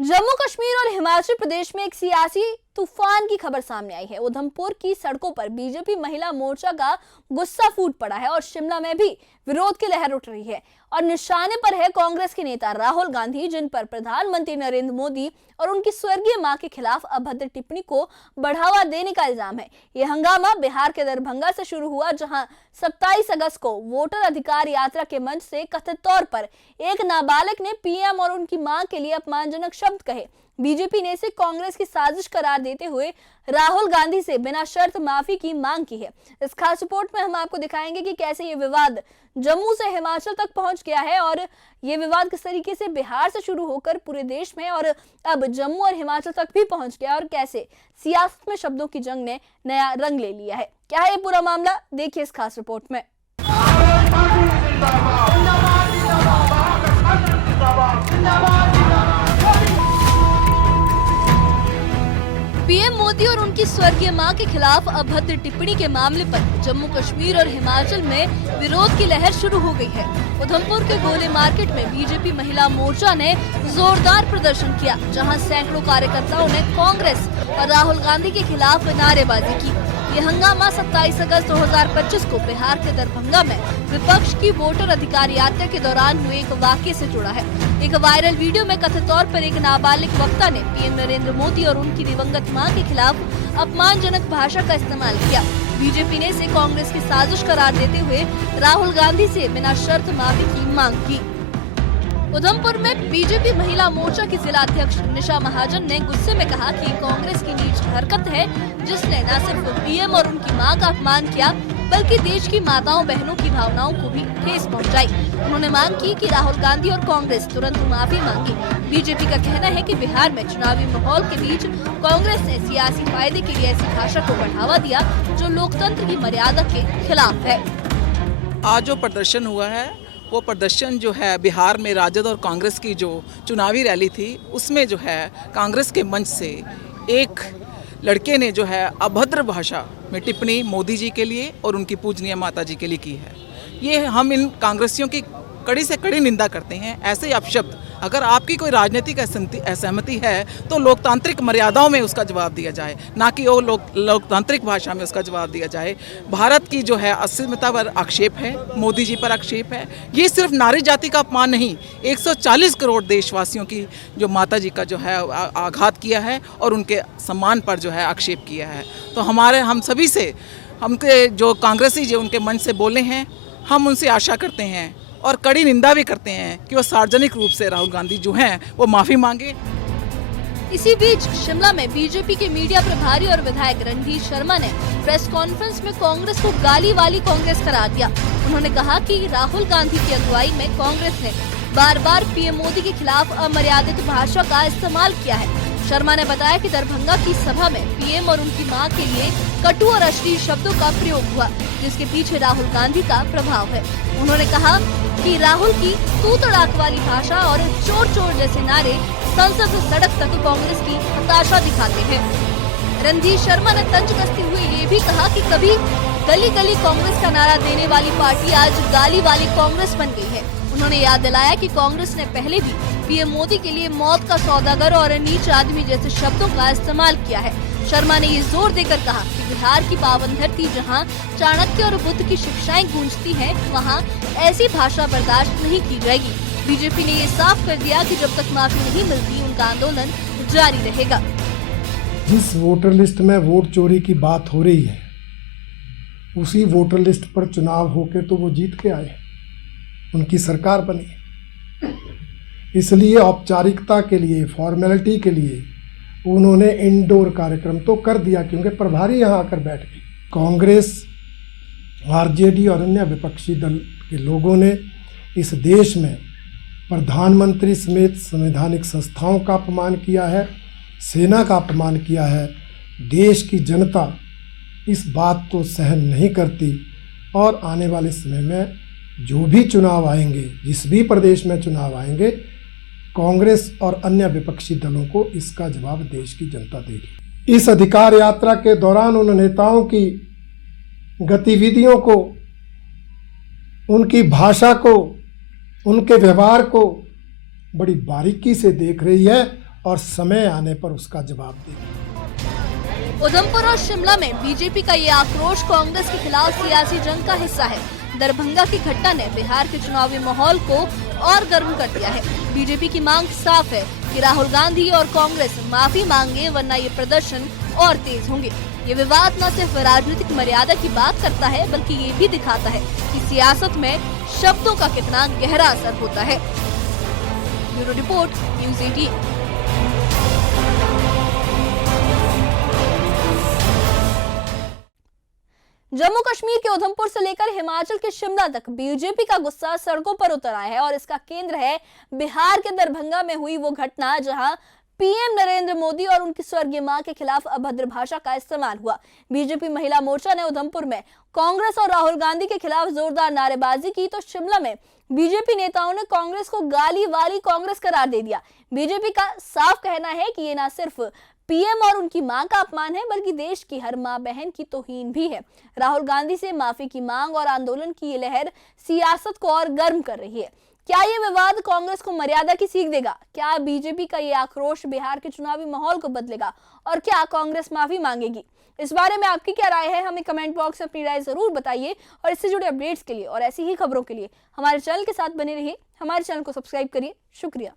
जम्मू कश्मीर और हिमाचल प्रदेश में एक सियासी तूफान की खबर सामने आई है। उधमपुर की सड़कों पर बीजेपी महिला मोर्चा का गुस्सा फूट पड़ा है और शिमला में भी विरोध की लहर उठ रही है। और निशाने पर है कांग्रेस के नेता राहुल गांधी, जिन पर प्रधानमंत्री नरेंद्र मोदी और उनकी स्वर्गीय मां के खिलाफ अभद्र टिप्पणी को बढ़ावा देने का इल्जाम है। यह हंगामा बिहार के दरभंगा से शुरू हुआ, जहां 27 अगस्त को वोटर अधिकार यात्रा के मंच से कथित तौर पर एक नाबालिग ने पीएम और उनकी मां के लिए अपमानजनक शब्द कहे। बीजेपी ने इसे कांग्रेस की साजिश करार देते हुए राहुल गांधी से बिना शर्त माफी की मांग की है। इस खास रिपोर्ट में हम आपको दिखाएंगे कि कैसे ये विवाद जम्मू से हिमाचल तक पहुंच गया है और ये विवाद किस तरीके से बिहार से शुरू होकर पूरे देश में और अब जम्मू और हिमाचल तक भी पहुंच गया और कैसे सियासत में शब्दों की जंग ने नया रंग ले लिया है। क्या है ये पूरा मामला, देखिए इस खास रिपोर्ट में। पीएम मोदी और उनकी स्वर्गीय मां के खिलाफ अभद्र टिप्पणी के मामले पर जम्मू कश्मीर और हिमाचल में विरोध की लहर शुरू हो गई है। उधमपुर के गोले मार्केट में बीजेपी महिला मोर्चा ने जोरदार प्रदर्शन किया, जहां सैकड़ों कार्यकर्ताओं ने कांग्रेस और राहुल गांधी के खिलाफ नारेबाजी की। ये हंगामा 27 अगस्त 2025 को बिहार के दरभंगा में विपक्ष की वोटर अधिकार यात्रा के दौरान हुए एक वाकये से जुड़ा है। एक वायरल वीडियो में कथित तौर पर एक नाबालिग वक्ता ने पीएम नरेंद्र मोदी और उनकी दिवंगत मां के खिलाफ अपमानजनक भाषा का इस्तेमाल किया। बीजेपी ने इसे कांग्रेस की साजिश करार देते हुए राहुल गांधी से बिना शर्त माफी की मांग की। उधमपुर में बीजेपी महिला मोर्चा की जिला अध्यक्ष निशा महाजन ने गुस्से में कहा कि कांग्रेस की नीच हरकत है, जिसने न सिर्फ पीएम और उनकी मां का अपमान किया बल्कि देश की माताओं बहनों की भावनाओं को भी ठेस पहुंचाई। उन्होंने मांग की कि राहुल गांधी और कांग्रेस तुरंत माफी मांगे। बीजेपी का कहना है कि बिहार में चुनावी माहौल के बीच कांग्रेस ने सियासी फायदे के लिए ऐसी भाषा को बढ़ावा दिया जो लोकतंत्र की मर्यादा के खिलाफ है। आज जो प्रदर्शन हुआ है वो प्रदर्शन जो है बिहार में राजद और कांग्रेस की जो चुनावी रैली थी, उसमें जो है कांग्रेस के मंच से एक लड़के ने जो है अभद्र भाषा में टिप्पणी मोदी जी के लिए और उनकी पूजनीय माता जी के लिए की है। ये हम इन कांग्रेसियों की कड़ी से कड़ी निंदा करते हैं। ऐसे अपशब्द, अगर आपकी कोई राजनीतिक असहमति है तो लोकतांत्रिक मर्यादाओं में उसका जवाब दिया जाए, ना कि वो लोकतांत्रिक भाषा में उसका जवाब दिया जाए। भारत की जो है अस्मिता पर आक्षेप है, मोदी जी पर आक्षेप है। ये सिर्फ नारी जाति का अपमान नहीं, 140 करोड़ देशवासियों की जो माता जी का जो है आघात किया है और उनके सम्मान पर जो है आक्षेप किया है। तो हम सभी से, हमके जो कांग्रेसी जो उनके मन से बोले हैं, हम उनसे आशा करते हैं और कड़ी निंदा भी करते हैं कि वो सार्वजनिक रूप से राहुल गांधी जो हैं वो माफी मांगे। इसी बीच शिमला में बीजेपी के मीडिया प्रभारी और विधायक रणधीर शर्मा ने प्रेस कॉन्फ्रेंस में कांग्रेस को गाली वाली कांग्रेस करार दिया। उन्होंने कहा कि राहुल गांधी की अगुवाई में कांग्रेस ने बार बार पीएम मोदी के खिलाफ अमर्यादित भाषा का इस्तेमाल किया है। शर्मा ने बताया कि दरभंगा की सभा में पीएम और उनकी मां के लिए कटु और अश्लील शब्दों का प्रयोग हुआ, जिसके पीछे राहुल गांधी का प्रभाव है। उन्होंने कहा कि राहुल की तू तड़ाक वाली भाषा और चोर चोर जैसे नारे संसद से सड़क तक कांग्रेस की हताशा दिखाते हैं। रणधीर शर्मा ने तंज कसते हुए ये भी कहा कि कभी गली गली कांग्रेस का नारा देने वाली पार्टी आज गाली वाली कांग्रेस बन गई है। उन्होंने याद दिलाया कि कांग्रेस ने पहले भी पीएम मोदी के लिए मौत का सौदागर और नीच आदमी जैसे शब्दों का इस्तेमाल किया है। शर्मा ने ये जोर देकर कहा कि बिहार की पावन धरती जहां चाणक्य और बुद्ध की शिक्षाएं गूंजती हैं, वहां ऐसी भाषा बर्दाश्त नहीं की जाएगी। बीजेपी ने ये साफ कर दिया कि जब तक माफी नहीं मिलती उनका आंदोलन जारी रहेगा। जिस वोटर लिस्ट में वोट चोरी की बात हो रही है, उसी वोटर लिस्ट पर चुनाव होके तो वो जीत के आए, उनकी सरकार बनी। इसलिए औपचारिकता के लिए, फॉर्मेलिटी के लिए उन्होंने इंडोर कार्यक्रम तो कर दिया, क्योंकि प्रभारी यहाँ आकर बैठ गई। कांग्रेस, आरजेडी और अन्य विपक्षी दल के लोगों ने इस देश में प्रधानमंत्री समेत संवैधानिक संस्थाओं का अपमान किया है, सेना का अपमान किया है। देश की जनता इस बात को सहन नहीं करती और आने वाले समय में जो भी चुनाव आएंगे, जिस भी प्रदेश में चुनाव आएंगे, कांग्रेस और अन्य विपक्षी दलों को इसका जवाब देश की जनता देगी। इस अधिकार यात्रा के दौरान उन नेताओं की गतिविधियों को, उनकी भाषा को, उनके व्यवहार को बड़ी बारीकी से देख रही है और समय आने पर उसका जवाब देगी। उधमपुर और शिमला में बीजेपी का ये आक्रोश कांग्रेस के खिलाफ सियासी जंग का हिस्सा है। दरभंगा की घटना ने बिहार के चुनावी माहौल को और गर्म कर दिया है। बीजेपी की मांग साफ है कि राहुल गांधी और कांग्रेस माफी मांगे, वरना ये प्रदर्शन और तेज होंगे। ये विवाद न सिर्फ राजनीतिक मर्यादा की बात करता है, बल्कि ये भी दिखाता है कि सियासत में शब्दों का कितना गहरा असर होता है। Bureau report, news 18। Jammu Kashmir के उधमपुर से लेकर हिमाचल के शिमला तक बीजेपी का गुस्सा सड़कों पर उतर आया है और इसका केंद्र है बिहार के दरभंगा में हुई वो घटना जहां पीएम नरेंद्र मोदी और उनकी स्वर्गीय मां के खिलाफ अभद्र भाषा का इस्तेमाल हुआ। बीजेपी महिला मोर्चा ने उधमपुर में कांग्रेस और राहुल गांधी के खिलाफ जोरदार नारेबाजी की, तो शिमला में बीजेपी नेताओं ने कांग्रेस को गाली वाली कांग्रेस करार दे दिया। बीजेपी का साफ कहना है कि ये न सिर्फ पीएम और उनकी मां का अपमान है, बल्कि देश की हर मां बहन की तौहीन भी है। राहुल गांधी से माफी की मांग और आंदोलन की ये लहर सियासत को और गर्म कर रही है। क्या ये विवाद कांग्रेस को मर्यादा की सीख देगा? क्या बीजेपी का ये आक्रोश बिहार के चुनावी माहौल को बदलेगा? और क्या कांग्रेस माफी मांगेगी? इस बारे में आपकी क्या राय है? हमें कमेंट बॉक्स में अपनी राय जरूर बताइए और इससे जुड़े अपडेट्स के लिए और ऐसी ही खबरों के लिए हमारे चैनल के साथ बने रहिए। हमारे चैनल को सब्सक्राइब करिए। शुक्रिया।